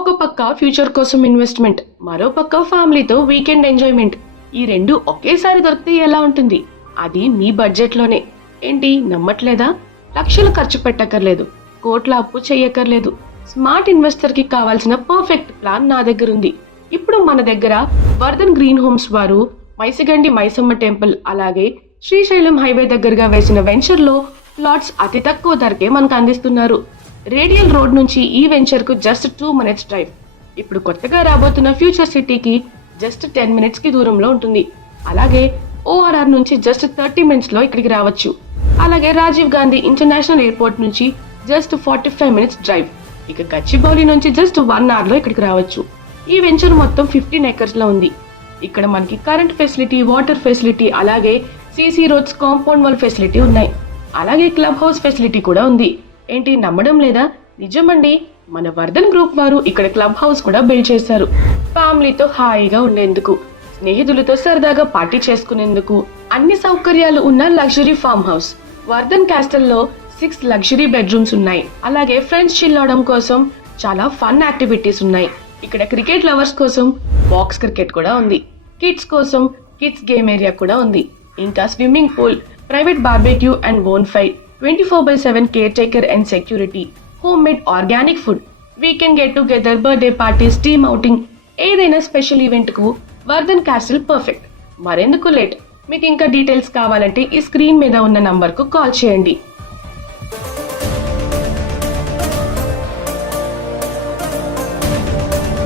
ఒక పక్క ఫ్యూచర్ కోసం ఇన్వెస్ట్మెంట్, మరో పక్క ఫ్యామిలీతో వీకెండ్ ఎంజాయ్మెంట్. ఈ రెండు ఒకేసారి దొరికితే ఎలా ఉంటుంది? అది మీ బడ్జెట్లోనే. ఏంటి నమ్మట్లేదా? లక్షలు ఖర్చు పెట్టక్కర్లేదు, కోట్ల అప్పు చెయ్యక్కర్లేదు. స్మార్ట్ ఇన్వెస్టర్ కి కావాల్సిన పర్ఫెక్ట్ ప్లాన్ నా దగ్గర ఉంది. ఇప్పుడు మన దగ్గర వర్ధన్ గ్రీన్ హోమ్స్ వారు మైసిగండి మైసమ్మ టెంపుల్ అలాగే శ్రీశైలం హైవే దగ్గరగా వేసిన వెంచర్ లో ప్లాట్స్ అతి తక్కువ ధరకే మనకు అందిస్తున్నారు. రేడియల్ రోడ్ నుంచి ఈ వెంచర్ కు జస్ట్ 2 minutes డ్రైవ్. ఇప్పుడు కొత్తగా రాబోతున్న ఫ్యూచర్ సిటీకి జస్ట్ 10 minutes కి దూరంలో ఉంటుంది. అలాగే ఓఆర్ఆర్ నుంచి జస్ట్ 30 minutes లో ఇక్కడికి రావచ్చు. అలాగే రాజీవ్ గాంధీ ఇంటర్నేషనల్ ఎయిర్పోర్ట్ నుంచి జస్ట్ 45 minutes డ్రైవ్. ఇక గచ్చిబౌలి నుంచి జస్ట్ 1 hour లో ఇక్కడికి రావచ్చు. ఈ వెంచర్ మొత్తం 15 acres లో ఉంది. ఇక్కడ మనకి కరెంట్ ఫెసిలిటీ, వాటర్ ఫెసిలిటీ, అలాగే CC roads, compound wall facility ఉన్నాయి. అలాగే క్లబ్ హౌస్ ఫెసిలిటీ కూడా ఉంది. ఏంటి నమ్మడం లేదా? నిజమండి, మన వర్ధన్ గ్రూప్ వారు ఇక్కడ క్లబ్ హౌస్ కూడా బిల్డ్ చేశారు. ఫ్యామిలీతో హాయిగా ఉండేందుకు, స్నేహితులతో సరదాగా పార్టీ చేసుకునేందుకు అన్ని సౌకర్యాలు ఉన్న luxury farm house. Vardhan castle లో 6 లగ్జరీ బెడ్రూమ్స్ ఉన్నాయి. అలాగే ఫ్రెండ్స్ చిల్ అవడం కోసం చాలా ఫన్ యాక్టివిటీస్ ఉన్నాయి. ఇక్కడ క్రికెట్ లవర్స్ కోసం బాక్స్ క్రికెట్ కూడా ఉంది. కిడ్స్ కోసం కిడ్స్ గేమ్ ఏరియా కూడా ఉంది. ఇంకా swimming pool, private barbecue and bone fire, 24/7 care taker and security, home made organic food, weekend get together, birthday parties, team outing, ఏదైనా స్పెషల్ ఈవెంట్ కు Vardhan castle perfect. మరెందుకు late? మీకు ఇంకా details కావాలంటే ఈ స్క్రీన్ మీద ఉన్న నంబర్ కు కాల్ చేయండి.